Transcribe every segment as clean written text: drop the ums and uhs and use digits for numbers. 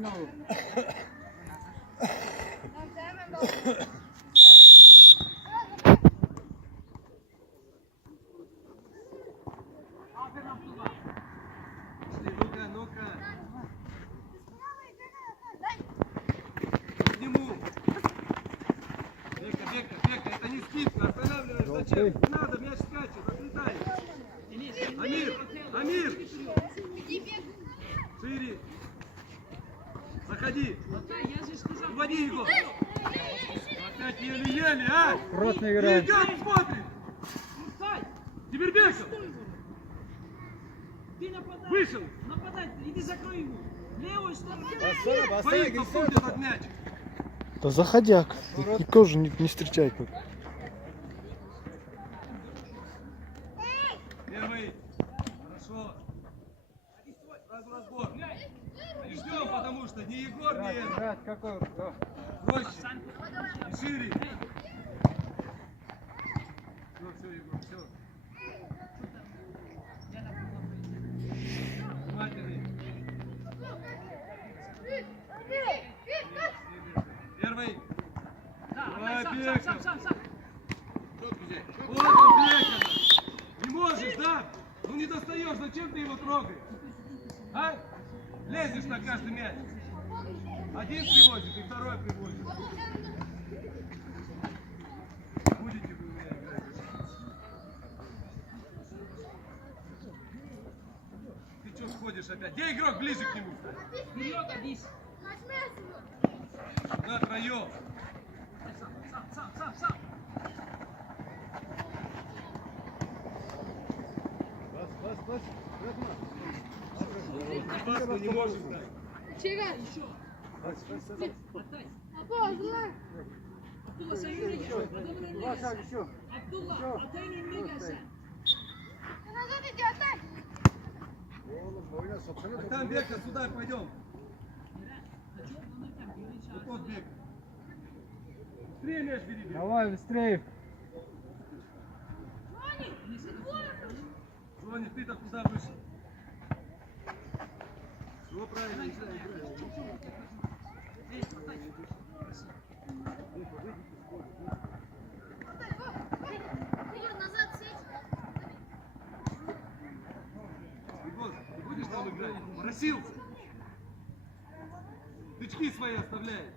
Ну-ка. К нему. Бека, это не скидка, останавливаешь, зачем? Не надо, мяч скачет, отлетай. Амир! Шире. Заходи. Уводи его. Опять еле-еле, а? Рот не играет. Идет, смотрит. Теперь Беков. Вышел. Нападай, иди закрой его. Левую сторону. Боится, судит от мяч. Да заходяк. И тоже не встречай как. Первый. Хорошо. Сразу разбор. Не ждем, потому что ни Егор, ни это. Какой? Проще. И шире. Все, Егор, все. Внимательный. Первый. Сам. Вот он, Беков. Не можешь, да? Ну не достаешь, зачем ты его трогаешь? А? Лезешь на каждый мяч. Один привозит и второй привозит. Будете вы у меня играть? Ты что сходишь опять? Где игрок? Ближе к нему. Вперед, одись. Сюда троем. Сам. Паску не можешь дать. Чего? Отдай. Абдулла, Абдулла, сойди. Абдулла, отдай не двигайся. назад иди, отдай. А там Бека, сюда пойдем. Вот тот Бека. Быстрее мяч бери, Бека. Давай быстрее. Жоня, ты-то куда вышел? Все правильно, играй. Егор, назад сядь. Егор, ты будешь там играть? Просился. Тычки свои оставляет.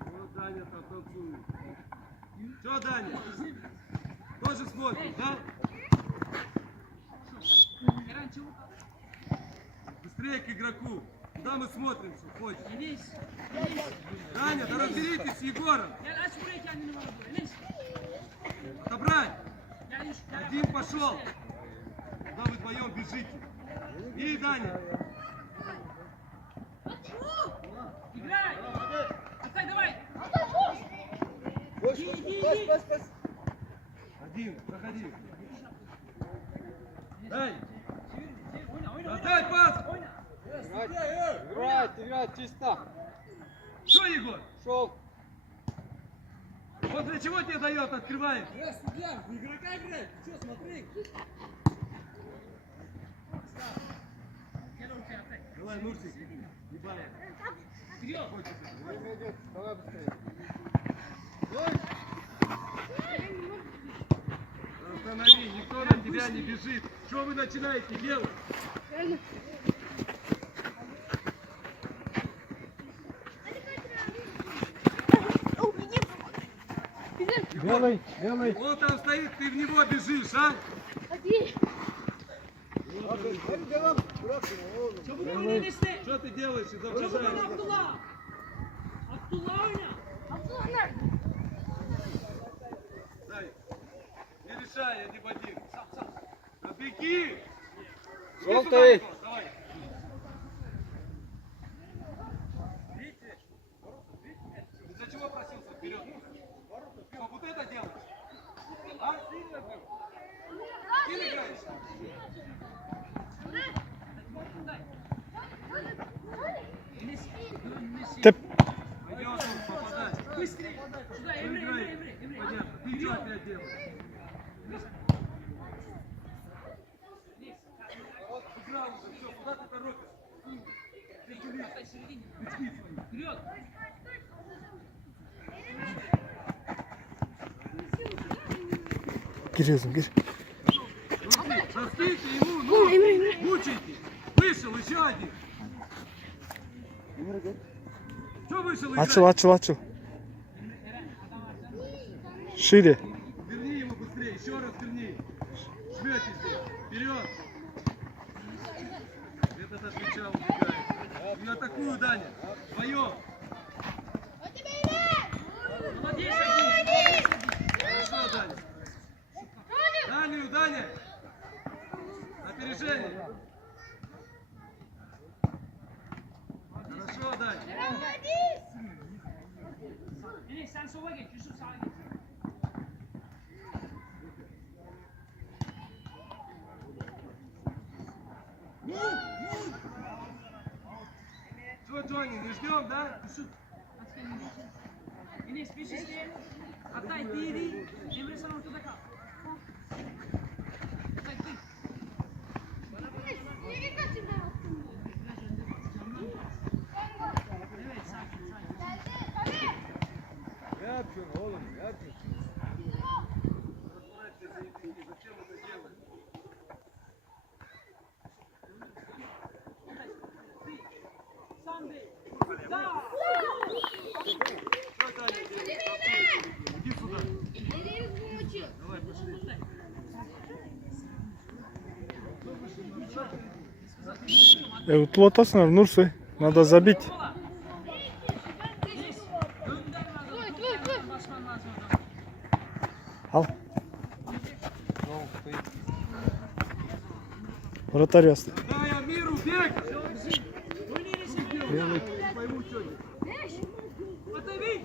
Вот Даня там танцует. Что, Даня? Тоже смотришь, да? Быстрее к игроку. Куда мы смотрим, что хочешь? Даня, да разберитесь с Егором. Отобрать. Один пошел. Куда вы вдвоем бежите? И Даня. Играй! Отдай, давай! Один, проходи. Дай. Отдай пас. Играть чисто. Что, Егор? Шел. Вот для чего тебе дает, открывает? Игрока играй! Что, смотри! Давай, Нурсик. Не бай. Вперед! Давай быстрее. Останови, никто на тебя не бежит. Что вы начинаете делать? Белый. Он там стоит, ты в него бежишь, а? Что ты делаешь из обжижаешь? Абдулла! Абдулла! Дай. Не решай, один в один. А беги! Желтый. Давай. Видите? Ты для чего просился вперед? Что, вот это делаешь? А? Ты играешь? Ты Пойдешь, попадай. Быстрее! Сюда, Что Эмре! играешь? Понятно. Ты что опять делаешь? Атай, середине. Вперед. Gir yazım gir. Раскройте ему, ну, мучайте. Вышел, еще один. Что вышел играть? Açıl açıl açıl. Şöyle. Верни ему быстрее, еще раз верни. Жмете здесь. Вперед. Этот отвечал, убегает. Не атакую, Даня. Вдвоем. Молодец, один. Хорошо, Даня. Даню, Даня. Опережение. Хорошо, Даня. Enes sen sola geç, Yusuf sağa geç. Что, Джонни, не ждем, да? Yusuf. Aç kendini. Enes peş iste. Atay diğeri. Emre sen ortada kal. Atay dur. Evet sakin sakin. Не yapıyorsun oğlum, ne yapıyorsun? Зачем это делаешь? Son bir. Da. Что, Даня, делаешь? Иди сюда. Давай, пошли. Utlu atasınlar Nursi. Надо забить. Sola. Enes. Önden lazım. Basman lazım adam. Al. Вратарь оставь. Дай Амиру, бег! Oyna Enes'e. Не пойму, что это. Atay bin.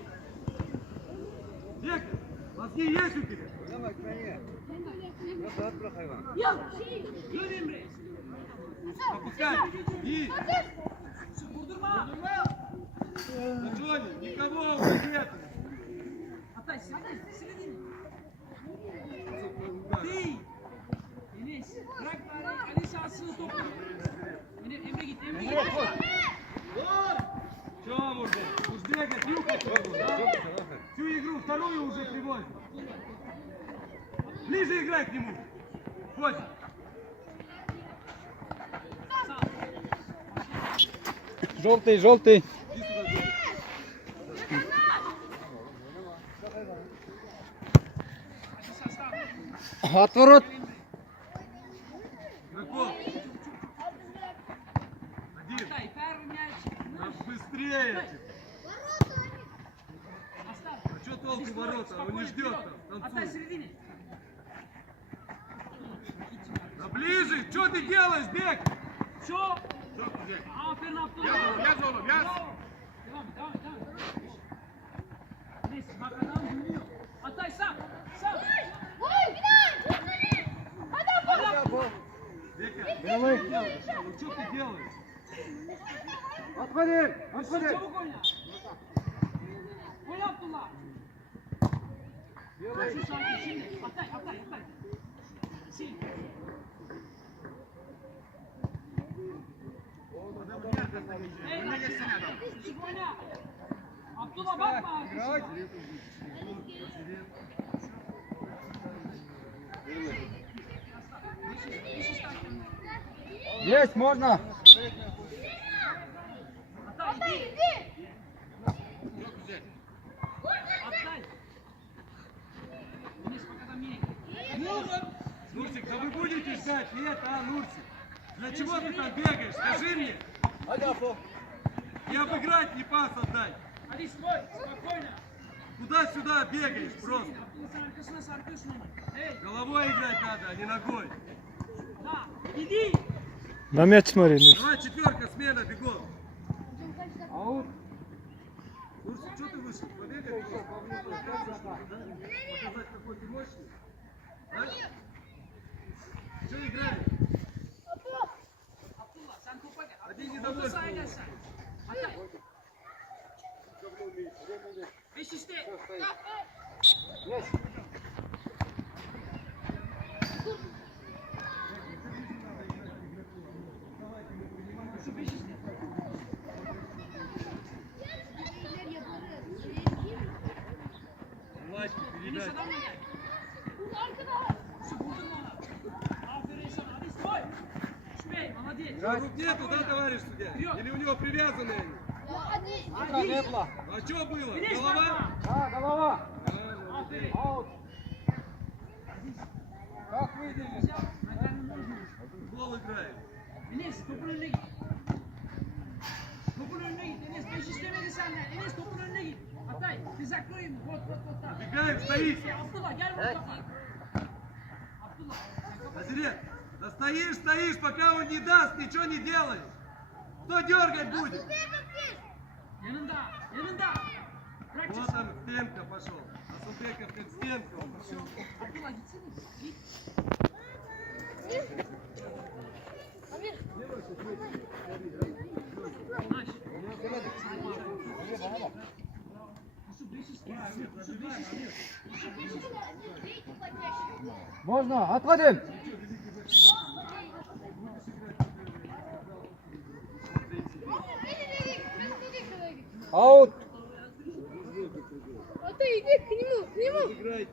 Бег! Мозги есть у тебя? Yürü Emre. Опускай! И! Vurdurma. Да, Джонни, никого уже нет! Atay serediğini. Değil. Enes bırak bari Ali sahasını topu. Emre git Emre git. Че, Мурзин? Уж бегать, нюхать его, да? Всю игру, вторую уже привозит. Ближе играй к нему. Ходит. Желтый, желтый. Отворот. Игроков. Один. Atay первый мяч. Да быстрее. Aslan. А что толку ворота? Он не ждет там. Atay Танцует. serediğini. Да ближе. Что ты делаешь, бег? Şu. Çok güzel. Aferin Abdullah. Yaz oğlum, yaz. Bravo. Devam et. Enes bak adam dönüyor. Atay sağ. Sağ. Бека, что ты делаешь? Ну что ты делаешь? Отходи, Yusuf çabuk oyna. Oyna Abdullah. Şu sakin şimdi. Atay. Sil. Hey, Yusuf oyna. Abdullah bakma arkasına. Есть, можно. Atay idi. Atay. Enes bak adam yine. Нурсик, да вы будете ждать лето, а, Нурсик? Для чего ты там бегаешь? Скажи мне. И обыграть, не пас отдай. Hadi stroy. Spokojna. Туда-сюда бегаешь просто. Abdullah sen arkasına sarkıyorsun onu. Hey. Головой играть надо, а не ногой. Da. İdi. На мяч смотри, Нурси. Давай, четверка, смена, бегом. Нурсик, что ты вышел? Побегай, бегом. Показать, какой ты мощный. А? Что играли? Abdullah sen topa gel. Hadi yine Orta de boş sahaya bul. gel sen. Atay. Beş iste. Şu beş iste. adamla gel. Şu buldun mu ona? Aferin sana. Hadi soy. Düşmeyin. Молодец. Рук нету, да, товарищ судья? Или у него привязаны они? Рука вепла. А что было? Денис, Голова? папа. Да, голова. А, молодец. Аут. Как выделили? Футбол играет. Enes topun önüne git. Topun önüne git. Enes beş istemedi senden. Enes topun önüne git. Hatay. Tezak koyayım. Pot. Бегаем, стоит. Abdullah gel burada. Abdullah. Назирет, да стоишь, пока он не даст, ничего не делаешь. Кто дергать будет? Yanında. Yanında. Bırak Вот çıksın. он, стенка пошел. Асылбеков как стенка он пошел. Abdullah gitsene. Git. Maç. Yusuf 5 istiyor. Yusuf 5 istiyor. Можно, отходим. Аут. А ты иди к нему. Играйте.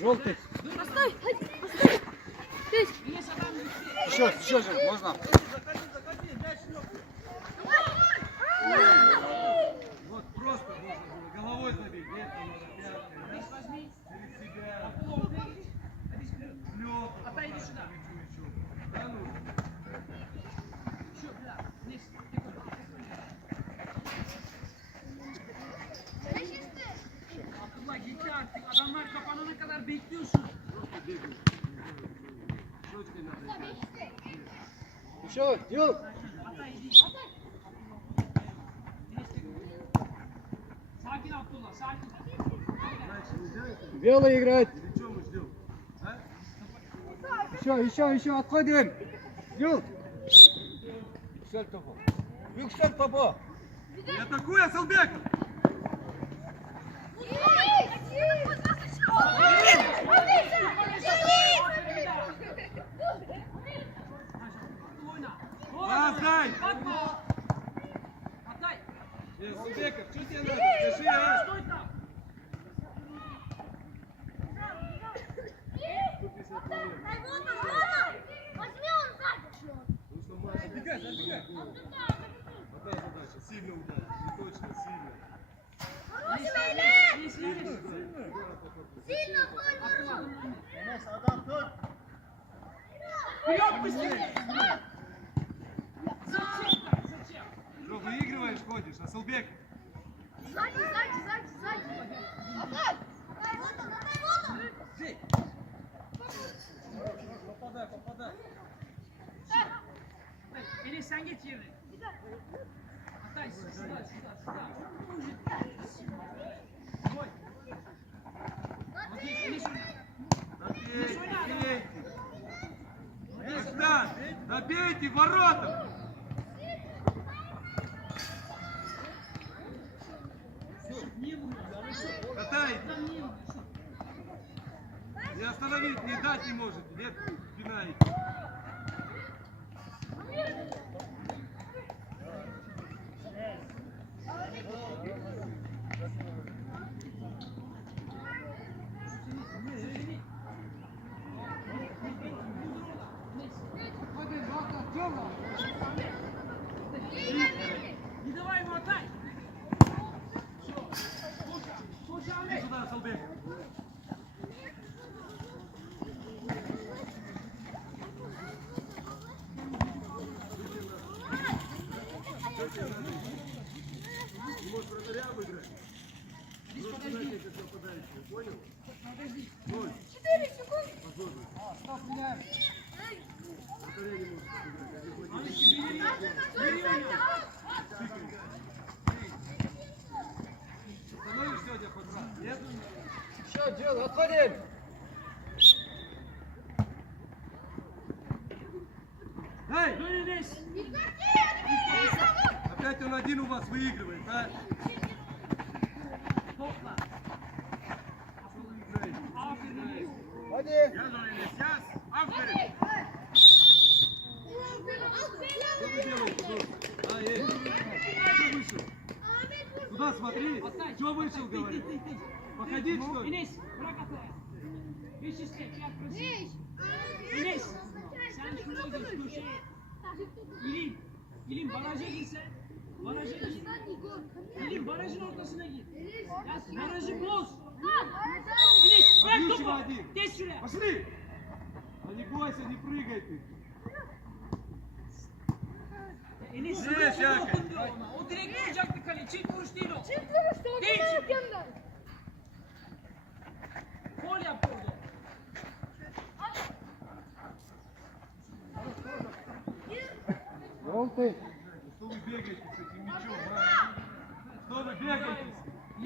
Желтый. Постой. Здесь. Enes adam gitti. Еще же, можно. Вот просто можно было головой забить. Нет, там надо пяткой, да? Возьми. Через себя. Abdullah ortaya git. Hadi istiyorum. Лёг. Hatay іди şuna. Да ну. Şu biraz. Enes. Tek ol. Abdullah gitti artık. Adamlar kapanana kadar bekliyorsun. Ручкой надо играть. Еще, Дил. Hatay idi. Enes tek ol. Sakin Abdullah. Sakin. Дальше нельзя это? Белый играть. Или что мы ждем? А? Еще, отходим. Дил. Yüksel topu. Yüksel topu. И атакуй, Асылбеков! Oyna. Аздай! Bakma. Hatay. Асылбеков, что тебе надо? Скажи, а? Sтой там. Нужно Маша. Забегай. Одна задача. Сильно ударить. Не точно, сильно. Enes, Enes. Вперед быстрее. Зачем? Что, выигрываешь, ходишь? Асылбеков. Попадай. Enes sen geç yerine. Hatay şurada. Koy. Hadi Enes oyna. Добейте. Иди сюда. Добейте ворота. Niye vuruyorsun? Катай. Adam niye vuruyorsun? Не остановить, не дать не можете. Нет, спина их. Не давай ему отдай. Слушай, Иди Олег. сюда, Асылбеков. Не можешь вратаря обыграть? Просто знаете, как нападающий, понял? Ноль. 4 секунды. Позорно. Стоп, меняем. Вратаря не можешь обыграть. Один владелец. Остановишь сегодня под раз? Нет? Еще, Дил, отходим. Эй! Dön Enes. Опять он один у вас выигрывает, а? Topla. Играете. Aferin Enes. Hadi. Yaz oraya, yaz. Aferin. Что вы делаете, Дур? А, эй. Что вышел? Куда Туда смотри. Что вышел, говорит? Походить, что ли? Enes, bırak ataya. Geç işte, yap burası. Enes, sen şuraya geç köşeye. İlim, İlim baraja girse. Baraja gir. İlim barajın ortasına gir. Ya barajı boz. Enes, bırak Отбил topu. его один. Geç şuraya. Пошли. А не бойся, не прыгай ты. Enes, Ne topu şaka? dokundu ona. O direkt vuracaktı kaleye. Çift vuruş değil o. Çift vuruş da Değil. orada yok yanında. Gol yaptı orada. Желтый. Что вы бегаете с этим мячом, а? Что вы бегаете?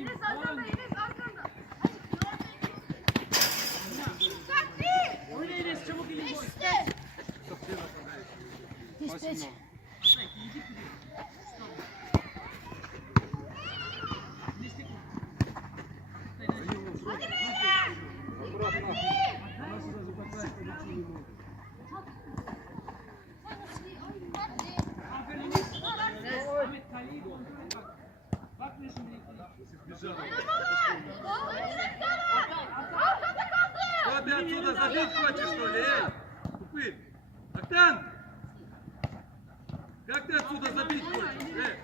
Enes arkanda, Enes arkanda. Oyna Enes, çabuk İlim gol. Geç geç. Aferin Enes. Ahmet kaleyi kontrol et bak. Bak ne şimdi. Бежал. Arkada kaldı. Что ты отсюда забить хочешь, что ли, эй? Тупырь. Октан! Как ты отсюда забить хочешь, эй?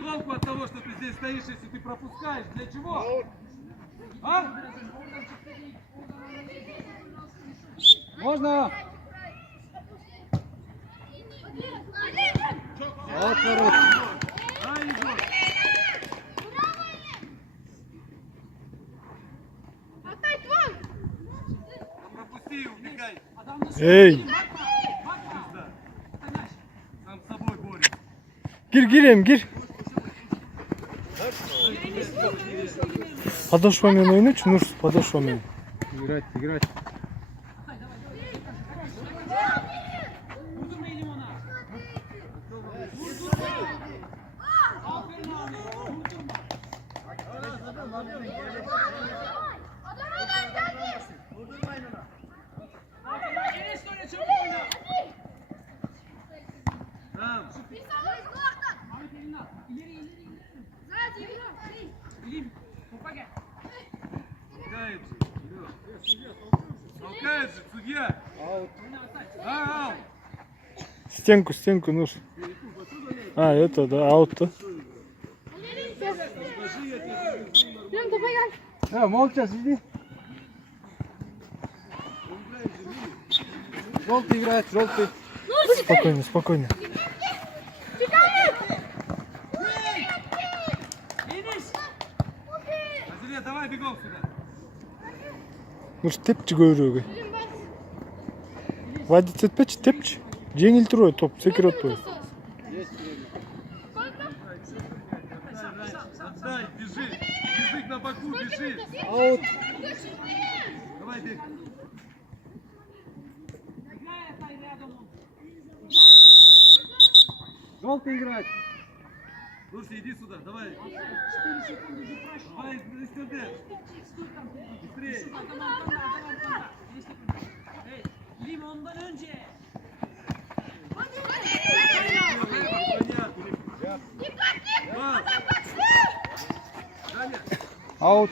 Толку от того, что ты здесь стоишь, если ты пропускаешь. Для чего? А? Можно? Вот ворот. А, Егор. Atay Tuan. Пропусти и убегай. Ey. Да. Сам с собой борется. Gir gireyim gir. Подошвами oyunu Нурс, подошвами. Играть, играть. Vurdurma İlim ona. Vurdurma. Aferin abi. Vurdurma. Adam geldi. Aferin. Enes de öyle çabuk oyna. Там. Bir saniye kulaktan. Ahmet elini at. İleri ileri ileri. Zaten yürü. İlim. Topa gel. Толкает же. Толкает же, судья. Аут. Oyna Atay. А, ау. Стенку, Нурс. А, это, да, аут-то. Benim topa gel. Да, молча сиди. Желтый играет, желтый. Спокойно, спокойно. Enes. Азеле, давай бегом сюда. Нурс тепчи көбірегі. Вадиц етпечі, тепчі. Жеңіл тұрой топ, секір отпой. Отдай, бежи. Язык на боку, бежи. Аут. Давай, бег. Играй Atay рядом он. Желтый играет. Слушай, иди сюда, давай. 4 секунды запрашивай. Давай, Искандер. Stur tam. Быстрее. Adam arkanda. 5 sekunda. Evet. İlim ondan önce. Понятно. Пас. Даня. Аут.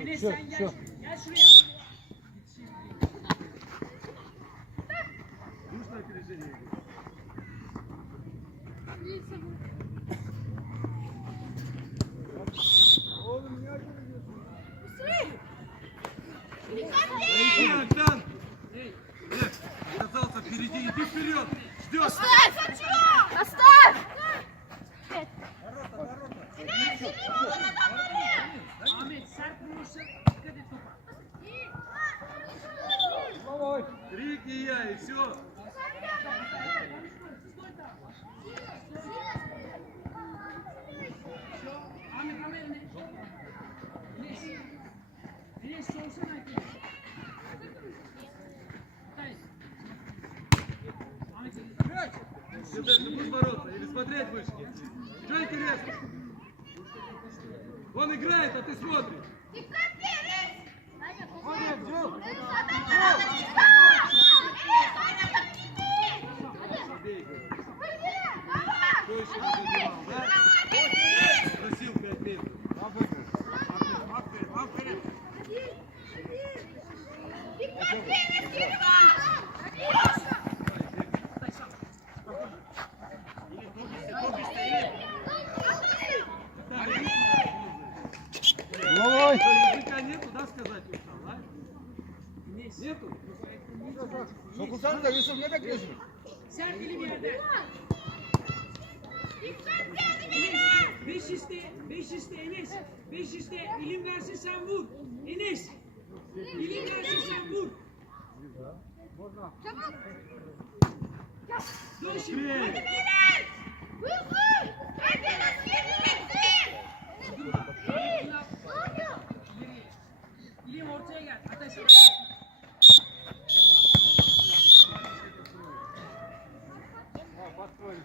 Enes Şu, sen gel. şu. Gel şuraya. Нужно опережение. Иди, Октан. Оказался впереди, иди вперед. Ждешь. Оставь. Ahmet sert vurursa dikkat et topa. Давай. Крикни я, и все. Ahmet al elini. Enes. Enes sorsana Enes. Atay. Ahmet elini. Искандер, ты будешь бороться или смотреть вышки? Что интересно? Он играет, а ты смотришь. Dikkatli Enes. Молодец, Джо. Бей. Кто еще не забивал, да? Просил 5 метров. Головой. Языка нету, да, сказать устал, а? Нету? Sokulsanız da Yusuf ne bekliyorsun? Sert elim yerde. Enes, 5 iste, 5 iste Enes. 5 iste, elim versin sen vur. Enes, elim versin sen vur. Dön şimdi. Hadi. İlim ortaya gel. Ateş. Ha, bak böyle.